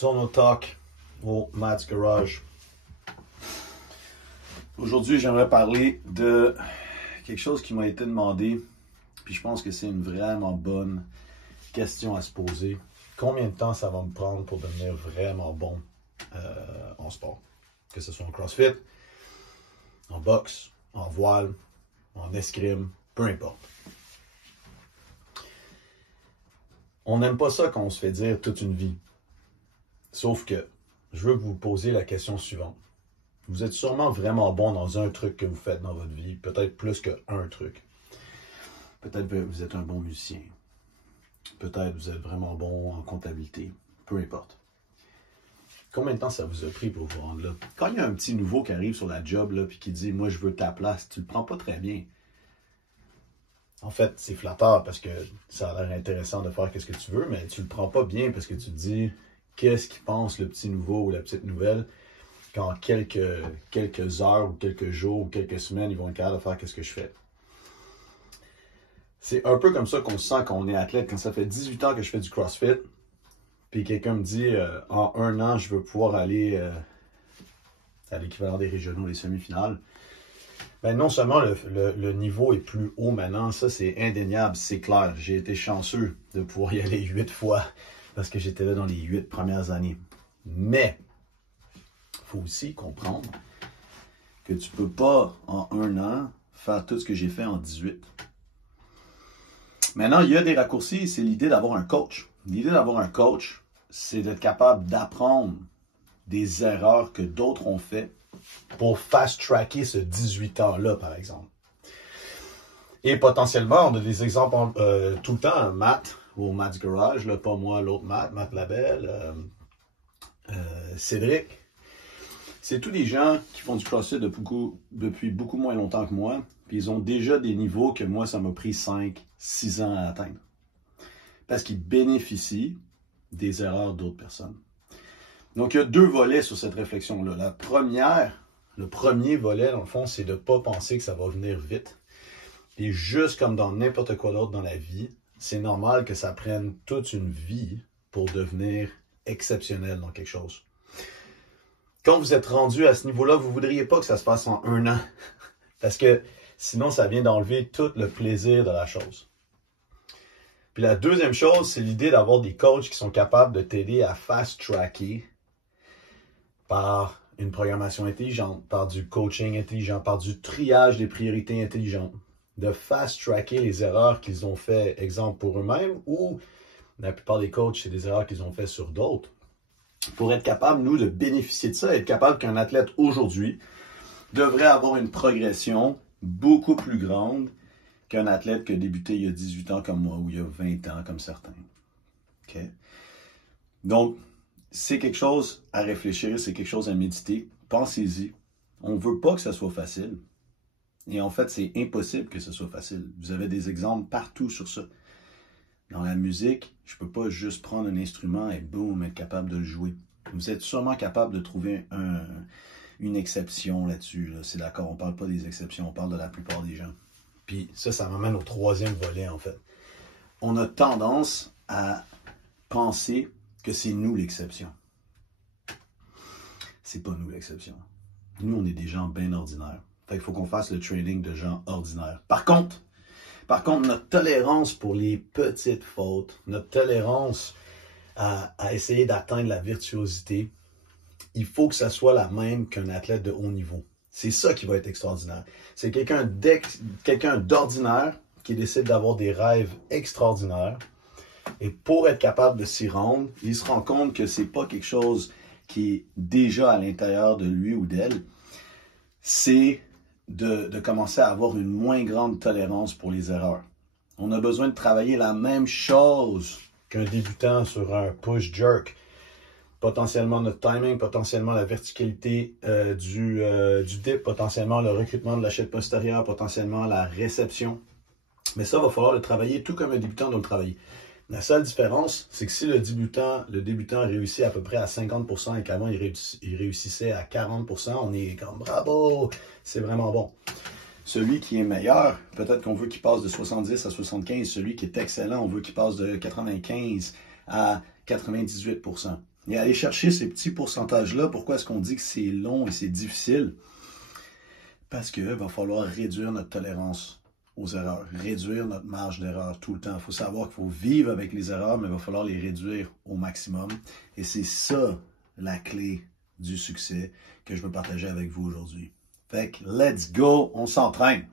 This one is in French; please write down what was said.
sur nos talks au Matt's Garage. Aujourd'hui, j'aimerais parler de quelque chose qui m'a été demandé, puis je pense que c'est une vraiment bonne question à se poser. Combien de temps ça va me prendre pour devenir vraiment bon en sport? Que ce soit en CrossFit, en boxe, en voile, en escrime, peu importe. On n'aime pas ça quand on se fait dire toute une vie. Sauf que, je veux que vous posiez la question suivante. Vous êtes sûrement vraiment bon dans un truc que vous faites dans votre vie, peut-être plus qu'un truc. Peut-être que vous êtes un bon musicien. Peut-être que vous êtes vraiment bon en comptabilité. Peu importe. Combien de temps ça vous a pris pour vous rendre là? Quand il y a un petit nouveau qui arrive sur la job et qui dit « Moi, je veux ta place », tu le prends pas très bien. En fait, c'est flatteur parce que ça a l'air intéressant de faire ce que tu veux, mais tu le prends pas bien parce que tu te dis qu'est-ce qu'il pense le petit nouveau ou la petite nouvelle quand quelques heures ou quelques jours ou quelques semaines, ils vont être capables de faire ce que je fais. C'est un peu comme ça qu'on se sent quand on est athlète. Quand ça fait 18 ans que je fais du CrossFit, puis quelqu'un me dit en un an, je veux pouvoir aller à l'équivalent des régionaux, les semi-finales. Ben non seulement le niveau est plus haut maintenant, ça c'est indéniable, c'est clair. J'ai été chanceux de pouvoir y aller 8 fois parce que j'étais là dans les 8 premières années. Mais, il faut aussi comprendre que tu ne peux pas en un an faire tout ce que j'ai fait en 18. Maintenant, il y a des raccourcis, c'est l'idée d'avoir un coach. L'idée d'avoir un coach, c'est d'être capable d'apprendre des erreurs que d'autres ont fait pour fast-tracker ce 18 ans-là, par exemple. Et potentiellement, on a des exemples tout le temps. Matt, au Matt's Garage, là, pas moi, l'autre Matt Labelle, Cédric. C'est tous des gens qui font du CrossFit depuis beaucoup moins longtemps que moi, puis ils ont déjà des niveaux que moi, ça m'a pris 5-6 ans à atteindre. Parce qu'ils bénéficient des erreurs d'autres personnes. Donc, il y a deux volets sur cette réflexion-là. Le premier volet, dans le fond, c'est de ne pas penser que ça va venir vite. Et juste comme dans n'importe quoi d'autre dans la vie, c'est normal que ça prenne toute une vie pour devenir exceptionnel dans quelque chose. Quand vous êtes rendu à ce niveau-là, vous ne voudriez pas que ça se fasse en un an. Parce que sinon, ça vient d'enlever tout le plaisir de la chose. Puis la deuxième chose, c'est l'idée d'avoir des coachs qui sont capables de t'aider à fast-tracker par une programmation intelligente, par du coaching intelligent, par du triage des priorités intelligentes, de fast-tracker les erreurs qu'ils ont fait, exemple pour eux-mêmes, ou la plupart des coachs, c'est des erreurs qu'ils ont fait sur d'autres, pour être capable, nous, de bénéficier de ça, être capable qu'un athlète aujourd'hui devrait avoir une progression beaucoup plus grande qu'un athlète qui a débuté il y a 18 ans comme moi, ou il y a 20 ans comme certains. Okay? Donc, c'est quelque chose à réfléchir, c'est quelque chose à méditer. Pensez-y. On ne veut pas que ça soit facile. Et en fait, c'est impossible que ce soit facile. Vous avez des exemples partout sur ça. Dans la musique, je ne peux pas juste prendre un instrument et boum, être capable de le jouer. Vous êtes sûrement capable de trouver une exception là-dessus. Là. C'est d'accord, on ne parle pas des exceptions, on parle de la plupart des gens. Puis ça m'amène au troisième volet, en fait. On a tendance à penser que c'est nous l'exception. C'est pas nous l'exception. Nous, on est des gens bien ordinaires. Fait qu'il faut qu'on fasse le training de gens ordinaires. Par contre, notre tolérance pour les petites fautes, notre tolérance à essayer d'atteindre la virtuosité, il faut que ça soit la même qu'un athlète de haut niveau. C'est ça qui va être extraordinaire. C'est quelqu'un d'ordinaire qui décide d'avoir des rêves extraordinaires. Et pour être capable de s'y rendre, il se rend compte que c'est pas quelque chose qui est déjà à l'intérieur de lui ou d'elle. C'est de commencer à avoir une moins grande tolérance pour les erreurs. On a besoin de travailler la même chose qu'un débutant sur un push-jerk. Potentiellement notre timing, potentiellement la verticalité du dip, potentiellement le recrutement de la chaîne postérieure, potentiellement la réception. Mais ça, va falloir le travailler tout comme un débutant doit le travailler. La seule différence, c'est que si le débutant réussit à peu près à 50% et qu'avant il réussissait à 40%, on est comme bravo, c'est vraiment bon. Celui qui est meilleur, peut-être qu'on veut qu'il passe de 70 à 75. Celui qui est excellent, on veut qu'il passe de 95 à 98%. Et aller chercher ces petits pourcentages-là, pourquoi est-ce qu'on dit que c'est long et c'est difficile? Parce qu'il va falloir réduire notre tolérance aux erreurs, réduire notre marge d'erreur tout le temps. Il faut savoir qu'il faut vivre avec les erreurs, mais il va falloir les réduire au maximum. Et c'est ça la clé du succès que je veux partager avec vous aujourd'hui. Fait que let's go, on s'entraîne!